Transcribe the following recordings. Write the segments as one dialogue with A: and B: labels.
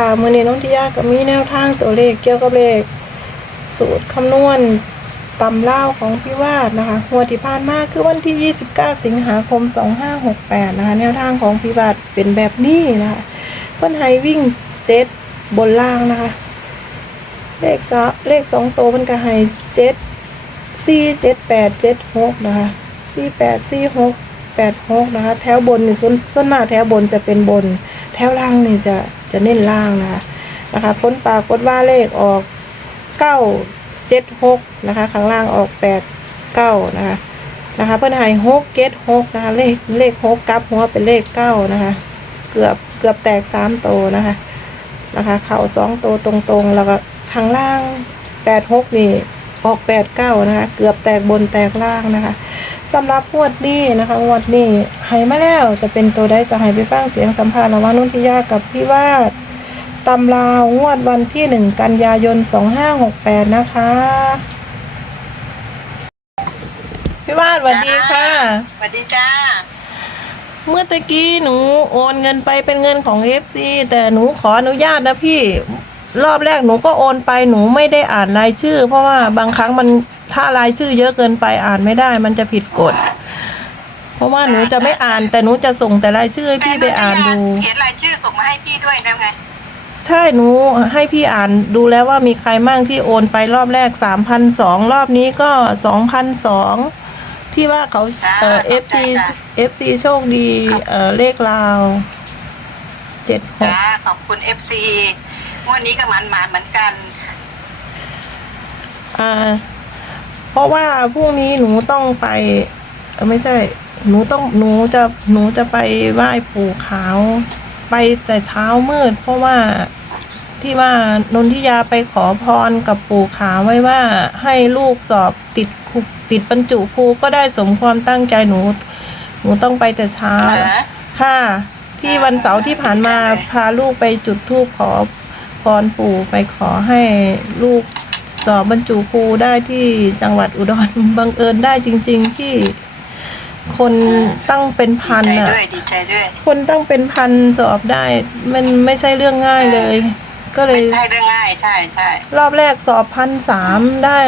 A: ค่ะมือนี้น้องทิยาก็มีแนวทางตัวเลขเกี่ยวกับเลข สูตรคำนวณตำเล่าของพี่วาดนะคะหัวที่ผ่านมาคือวันที่ 29 สิงหาคม 2568 นะคะ แนวทางของพี่วาดเป็นแบบนี้นะคะเพิ่นให้วิ่งเจ็ดบนล่างนะคะ เลขสเลขสองตัวเพิ่นก็ให้เจ็ดสี่เจ็ดแปดเจ็ดหกนะคะสี่แปดสี่หกแปดหกนะคะ แถวบนนี่ส่วนส่วนมากแถวบนจะเป็นบน แถวล่างนี่จะ จะเน้นล่างนะคะนะคะพ้นปรากฏว่าเลขออกเก้าเจ็ดหกนะคะข้างล่างออกแปดเก้านะคะนะคะ เพื่อนให้หกเจ็ดหกนะคะเลขเลขหกกับหัวเป็นเลขเก้านะคะเกือบเกือบแตกสามโตวนะคะนะคะเข่าสองโตวตรงๆ แล้วก็ข้างล่างแปดหกนี่ออกแปดเก้านะคะ เกือบแตกบนแตกล่างนะคะ สำหรับงวดนี้นะคะงวดนี้ให้มาแล้วจะเป็นตัวได้จะให้ไปฟังเสียงสัมภาษณ์ระหว่างนุ่นทิยากับพี่วาดตำราวงวดวันที่หนึ่งกันยายน2568นะคะพี่วาดสวัสดีค่ะ
B: สวัสดีจ้า
A: เมื่อตะกี้หนูโอนเงินไปเป็นเงินของ FC แต่หนูขออนุญาตนะพี่ รอบแรกหนูก็โอนไปหนูไม่ได้อ่านรายชื่อ เพราะว่าบางครั้งมัน ถ้ารายชื่อเยอะเกินไปอ่านไม่ได้ มันจะผิดกฎ เพราะว่าหนูจะไม่อ่านแต่หนูจะส่งแต่รายชื่อให้พี่ไปอ่านดู
B: เขียนรายชื่อส่งมาให้พี่ด้วยนะไง
A: ใช่หนูให้พี่อ่านดูแล้วว่ามีใครมั่งที่โอนไปรอบแรกสามพันสองรอบนี้ก็สองพันสองที่ว่าเขาเอ่อฟซีเอฟซีโชคดีเอ่อเลขราวเจ็ดหก
B: จ้าขอบคุณเอฟซีวันนี้ก็หมันหมานๆเหมือนกัน
A: อ่า เพราะว่าพรุ่งนี้หนูต้องไปเออไม่ใช่ หนูต้องหนูจะหนูจะไปไหว้ปู่ขาว ไปแต่เช้ามืด เพราะว่าที่ว่านนทิยาไปขอพรกับปู่ขาวไว้ว่าให้ลูกสอบติดครูติดบรรจุครูก็ได้สมความตั้งใจหนู หนูต้องไปแต่เช้า ค่ะ ที่วันเสาร์ที่ผ่านมาพาลูกไปจุดธูปขอพรปู่ไปขอให้ลูก สอบบรรจุครูได้ที่จังหวัดอุดรบังเอิญได้จริง ๆ ที่คนตั้งเป็นพัน
B: ดีใจ
A: อะ
B: ด้วยดีใจด้วย
A: คนตั้งเป็นพันสอบได้ มันไม่ใช่เรื่องง่ายเลย ก็เลย
B: ใช่เรื่องง่ายใช่ใช่
A: รอบแรกสอบพันสามได้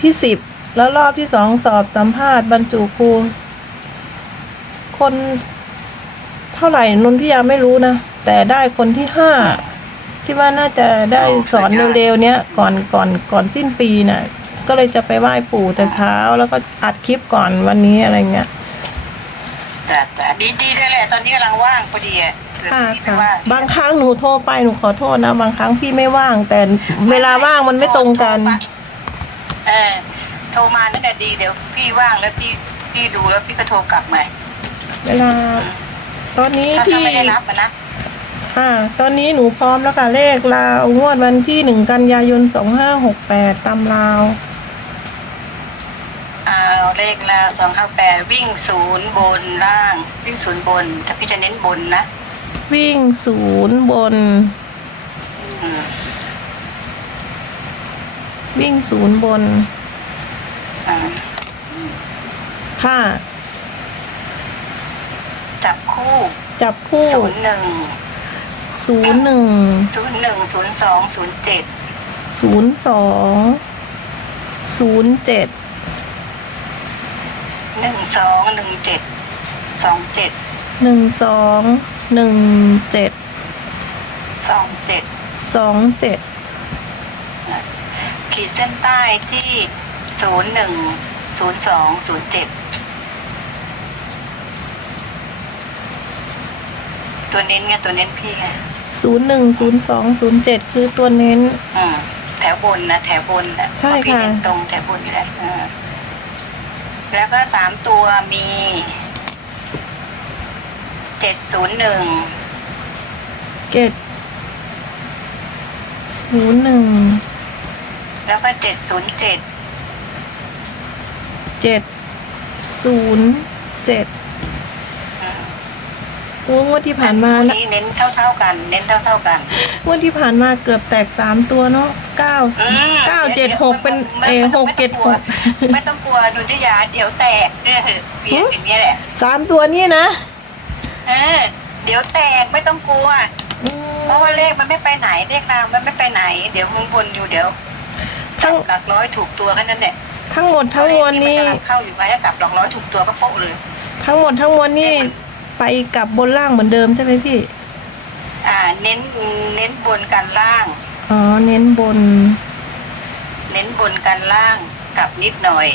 A: ที่สิบแล้วรอบที่สองสอบสัมภาษณ์บรรจุครูคนเท่าไหร่นนทิยาไม่รู้นะ แต่ได้คนที่ห้า ที่ว่าน่าจะได้สอนเร็วๆเนี้ยก่อนก่อนก่อนสิ้นปีน่ะ ก็เลยจะไปไหว้ปู่แต่เช้าแล้วก็อัดคลิปก่อนวันนี้อะไรเงี้ย
B: แต่แต่ดีดีด้วยแหละตอนนี้กำลังว่างพอดีอะเผื่อ
A: ค่ะ
B: พี่ไป
A: ค่ะ
B: ว่าง
A: บางครั้งหนูโทรไปหนูขอโทษนะบางครั้งพี่ไม่ว่าง แต่เวลาว่างมันไม่ตรงกัน
B: เออโทรมานั่นแหละดีเดี๋ยวพี่ว่างแล้วพี่พี่ดูแล้วพี่ก็โทรกลับใหม่
A: เวลา ตอนนี้
B: ถ้า
A: พี่
B: ไม่ได้รับอะนะ
A: อ่า ตอนนี้หนูพร้อมแล้วค่ะ เลขลาวงวดวันที่หนึ่งกันยายนสองห้าหกแปดตำลาว
B: อ่าเลขละสองห้าแปดวิ่งศูนย์บนล่าง วิ่งศูนย์บน ถ้าพี่จะเน้นบนนะ
A: วิ่งศูนย์บน
B: อืม
A: วิ่งศูนย์บน
B: อ่า
A: ค่ะ
B: จับคู่
A: จับคู่
B: ศูนย์หนึ่ง
A: ศูนย์หนึ่ง
B: ศูนย์หนึ่งศูนย์สองศูนย์เจ็ด
A: ศูนย์สองศูนย์เจ็ด
B: หนึ่งสองหนึ่งเจ็ดสองเจ็ด
A: หนึ่งสองหนึ่งเจ็ด
B: สองเจ็ด
A: สองเจ็ด
B: ขีดเส้นใต้ที่ศูนย์หนึ่งศูนย์สองศูนย์เจ็ดตัวเน้นไงตัวเน้นพี่ไง
A: ศูนย์หนึ่งศูนย์สองศูนย์เจ็ดคือตัวเน้น
B: อืมแถวบนนะแถวบนนะ
A: ใช่
B: เพราพี่
A: ค่ะ
B: เน้นตรงแถวบนนี่แหละอ่าแล้วก็สามตัวมีเจ็ดศูนย์หนึ่ง
A: เจ็ดศูนย์หนึ่ง
B: แล้วก็เจ็ดศูนย์เจ็ด
A: เจ็ดศูนย์เจ็ด โอ้งวดที่ผ่านมานะ
B: นี้เน้นเท่าเท่าๆกัน เน้นเท่าเท่าๆกัน
A: งวดที่ผ่านมาเกือบแตกสามตัวเนาะเก้า
B: อืม
A: เก้าเจ็ดหกเป็น
B: ไม่
A: เอ
B: ไม่
A: หกเจ็ดหก
B: ไม่ต้องกลัวดุจยาเดี๋ยวแตกเชื่อเถอะเวียนอย่างนี้ยแหละ
A: สามตัวนี่นะ
B: เออเดี๋ยวแตกไม่ต้องกลัว
A: อืม
B: เพราะว่าเลขมันไม่ไปไหนเลขรางมันไม่ไปไหน เดี๋ยวมึงวนอยู่เดี๋ยว
A: ทั้ง
B: หลักร้อยถูกตัวแค่นั้นแหละ
A: ทั้งหมดทั้งมวลนี่
B: เลขที่มักำลังเข้าอยู่ไว้ถ้าจับหลักร้อยถูกตัวก็โป๊ะเลย
A: ทั้งหมดทั้งมวลนี่ ไปกลับบนล่างเหมือนเดิมใช่ไหมพี่
B: อ่า เน้นเน้นบนกันล่าง
A: อ๋อ เน้นบน
B: เน้นบนกันล่างกลับนิดหน่อย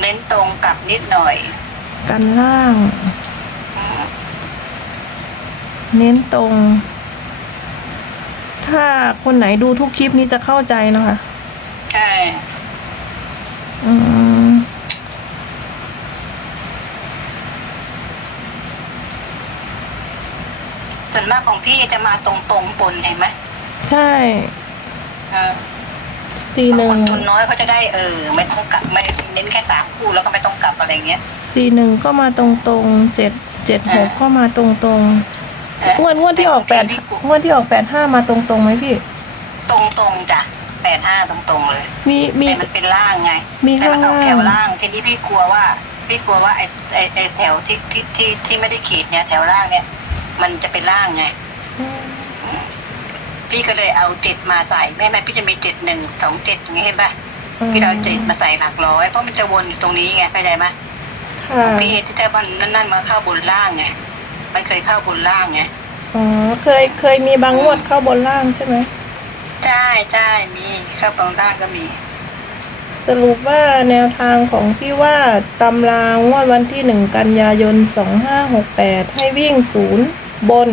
B: เน้นตรงกลับนิดหน่อย
A: กันล่าง เน้นตรง ถ้าคนไหนดูทุกคลิปนี้จะเข้าใจนะคะ
B: ใช่ ส่วนมากของพี่จะมาตรงตรงๆบนเห็นไหม
A: ใช่
B: เออ
A: สี่ห
B: บาง
A: นึ่
B: ค
A: ง
B: นทุนน้อยเขาจะได้เออ ไม่ต้องกลับไม่เน้นแค่สามคู่แล้วก็ไม่ต้องกลับอะไรเงี้ย
A: สี่หนึ่งก็มาตรงตรงเจ็ดเจ็ดหกก็มาตรงตรง
B: เออง
A: วดงวดที่ออกแปดงวดที่ออกแปดห้ามาตรงตรงไหมพี่
B: ตรงตรงๆจ้ะแปดห้าตรงตรงๆเลย
A: มีมี
B: แต่มันเป็นล่างไง
A: มี
B: แต่มันออก
A: ข้างล่าง
B: แถวล่างทีนี้พี่กลัวว่า พี่กลัวว่าไอ้ไอ้ไอ้แถวที่ที่ที่ที่ไม่ได้ขีดเนี่ยแถวล่างเนี่ย มันจะเป็นล่างไง พี่ก็เลยเอาเจ็ดมาใส่ไม่ไม่พี่จะมีเจ็ดหนึ่งสองเจ็ดอย่างนี้เห็นปะพี่เอาเจ็ดมาใส่หลักร้อยเพราะมันจะวนอยู่ตรงนี้ไงเข้าใจไหม
A: ค่ะ
B: พี่เห็นที่แต่วันนั่นนั่นมาเข้าบนล่างไงมันเคยเข้าบนล่างไง
A: อ๋อเคยเคยมีบางงวดเข้าบนล่างใช่ไหม
B: ใช่ใช่มีเข้าบนล่างก็มี
A: สรุปว่าแนวทางของพี่ว่าตำรางวดวันที่หนึ่งกันยายนสองห้าหกแปดให้วิ่งศูนย์ บน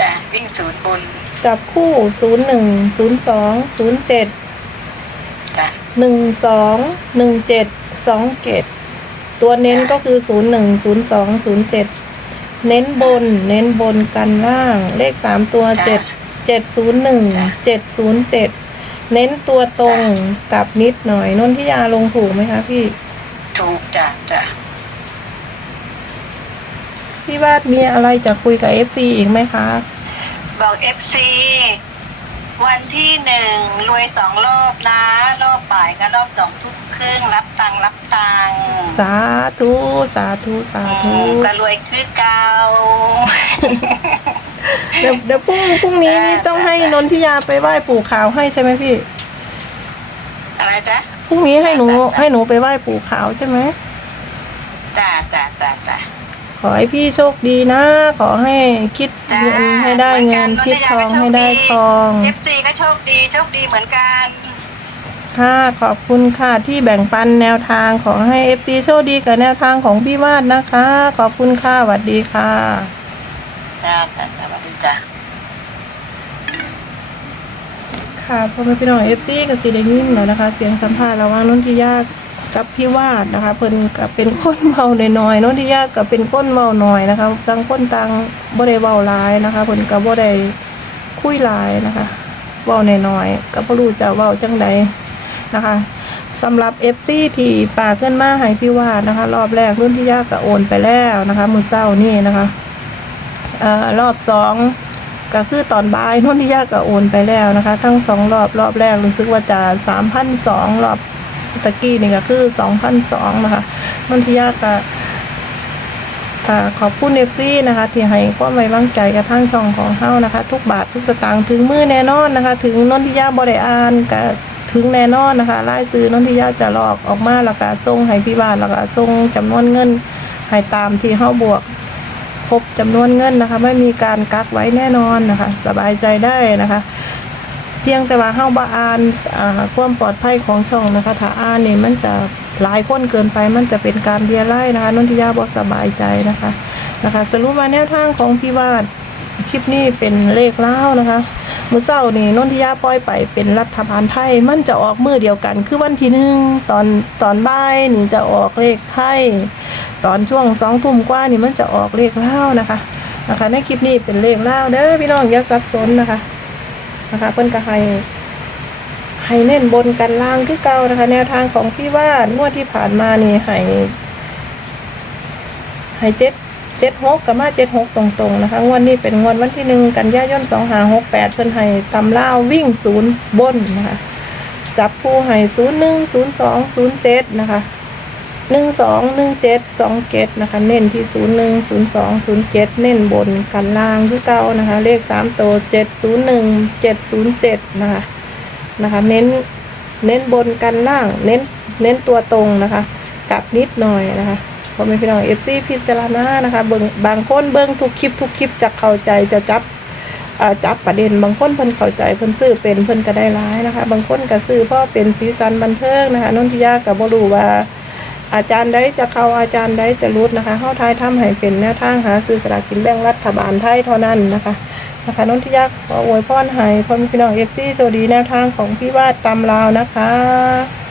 B: จ้ะวิ่งศูนย์บน
A: จับคู่ศูนย์หนึ่งศูนย์สองศูนย์เจ็ด
B: จ้ะ
A: หนึ่งสองหนึ่งเจ็ดสองเกตตัวเน้นก็คือศูนย์หนึ่งศูนย์สองศูนย์เจ็ดเน้นบน เน้นบนกันล่าง เลขสามตัวเจ็ดเจ็ดศูนย์หนึ่งเจ็ดศูนย์เจ็ดเน้นตัวตรงกับนิดหน่อยนนทิยาลงถูกไหมคะพี่
B: ถูกจ้ะจ้ะ
A: พี่วาดมีอะไรจะคุยกับเอฟซีอีกไหมคะ
B: บอกเอฟซีวันที่หนึ่งรวยสองรอบนะ รอบบ่ายกับรอบสองทุ่มครึ่งรับตังค์รับตังค์
A: สาธุสาธุสา
B: อื
A: ธุ
B: มก็รวยคือเก่า
A: เดี๋ยวเดี๋ยวพรุ่งพรุ่งนี้นี่ต้องให้นนทิยาไปไหว้ปู่ขาวให้ใช่ไหมพี่
B: อะไรจ๊ะ
A: พรุ่งนี้ให้หนูให้หนูไปไหว้ปู่ขาวใช่ไหม
B: จ้าจ้าจ้าจ้า
A: ขอให้พี่โชคดีนะ ขอให้คิดเงินให้ได้เงินคิดทองให้ได้ทอง
B: เอฟซีก็โชคดีโชคดีเหมือนกัน
A: ค่ะขอบคุณค่ะที่แบ่งปันแนวทางขอให้เอฟซีโชคดีกับแนวทางของพี่วาดนะคะ ขอบคุณค่ะสวัสดีค่ะ
B: จ้าจ้าจ้าสวัสดีจ้า
A: ค่ะพ่อแม่พี่น้องเอฟซีกับซีเดยินแล้วนะคะ เสียงสัมภาษณ์ระหว่างนนทิยากั กับพี่วาดนะคะเพิ่นกับเป็นคนเมาหน่อยๆนนทิยากับเป็นคนเมาหน่อยนะคะต่างคนต่างบ่ได้เว้าหลายนะคะเพิ่นก็บ่ได้คุยหลายนะคะเว้าน้อยๆก็บ่รู้จะเว้าจังใดนะคะสำหรับ FC ที่ฝากเงินมาให้พี่วาดนะคะ รอบแรกรุ่นที่ยากก็โอนไปแล้วนะคะมื้อเช้านี่นะคะเอ่อรอบสองก็คือตอนบ่ายนนทิยาก็โอนไปแล้วนะคะ ทั้งสองรอบรอบแรกรู้สึกว่าจะสามพันสองรอบ ตะกี้นี่ก็คือสองพันสองนะคะนนทิยาก็อ่าขอบคุณเอฟซีนะคะที่ให้ความไว้วางใจกับทางช่องของเฮานะคะ ทุกบาททุกสตางค์ถึงมือแน่นอนนะคะ ถึงนนทิยาบริอานก็ถึงแน่นอนนะคะรายซื้อนนทิยาจะหลอกออกมาแล้วก็ส่งให้พี่บานแล้วก็ส่งจำนวนเงินให้ตามที่เฮาบวกครบจำนวนเงินนะคะ ไม่มีการกักไว้แน่นอนนะคะ สบายใจได้นะคะ เพียงแต่ว่าเฮาบ่อ่านอ่าความปลอดภัยของช่องนะคะ ถ้าอ่านนี่มันจะหลายคนเกินไปมันจะเป็นการเรียไล่นะคะนนทิยาบ่สบายใจนะคะนะคะ สรุปว่าแนวทางของพี่วาดคลิปนี้เป็นเลขเล่านะคะมื้อเช้านี่นนทิยาปล่อยไปเป็นรัฐบาลไทย มันจะออกมือเดียวกัน คือวันที่หนึ่งตอนตอนบ่ายนี่จะออกเลขไทย ตอนช่วงสองทุ่มกว่านี่มันจะออกเลขเล่านะคะนะคะในคลิปนี้เป็นเลขเล่าเด้อพี่น้องอย่าสับสนนะคะ นะคะ เพิ่นก็ให้ให้เน้นบนกันล่างคือเก่านะคะ แนวทางของพี่ว่านงวดที่ผ่านมานี่ให้ให้เจ็ดเจ็ดหกกับมาเจ็ดหกตรงๆนะคะงวดนี้เป็นงวดวันที่หนึ่งกันยายนสองหาหกแปดเพิ่นให้ตำล่าววิ่งศูนย์บนนะคะ จับคู่ให้ศูนย์หนึ่งศูนย์สองศูนย์เจ็ดนะคะ หนึ่งสองหนึ่งเจ็ดสองเจ็ดนะคะ เน้นที่ศูนย์หนึ่งศูนย์สองศูนย์เจ็ดเน้นบนกันล่างคือเก้านะคะ เลขสามตัวเจ็ดศูนย์หนึ่งเจ็ดศูนย์เจ็ดนะคะ นะคะ เน้น เน้นบนกันล่าง เน้น เน้นตัวตรงนะคะ กลับนิดหน่อยนะคะพอไม่พี่น้องเอฟซีพิจารณานะคะ เบิ่งบางคนเบิ่งทุกคลิปทุกคลิปจะเข้าใจจะจับจับประเด็นบางคนเพิ่นเข้าใจเพิ่นซื้อเป็นเพิ่นก็ได้ร้ายนะคะ บางคนก็ซื้อเพราะเป็นสีสันบันเทิงนะคะนนทิยากับบรูว่า อาจารย์ได้จะเข้าอาจารย์ได้จะรุดนะคะเข้าทายทำให้เป็นแนวทางหาซื้อสลากกินแบ่งรัฐบาลไทยเท่านั้นนะคะนะคะนนทิยาขออวยพรให้พ่อพี่น้องเอฟซีสวัสดีแนวทางของพี่วาดตำลาวนะคะ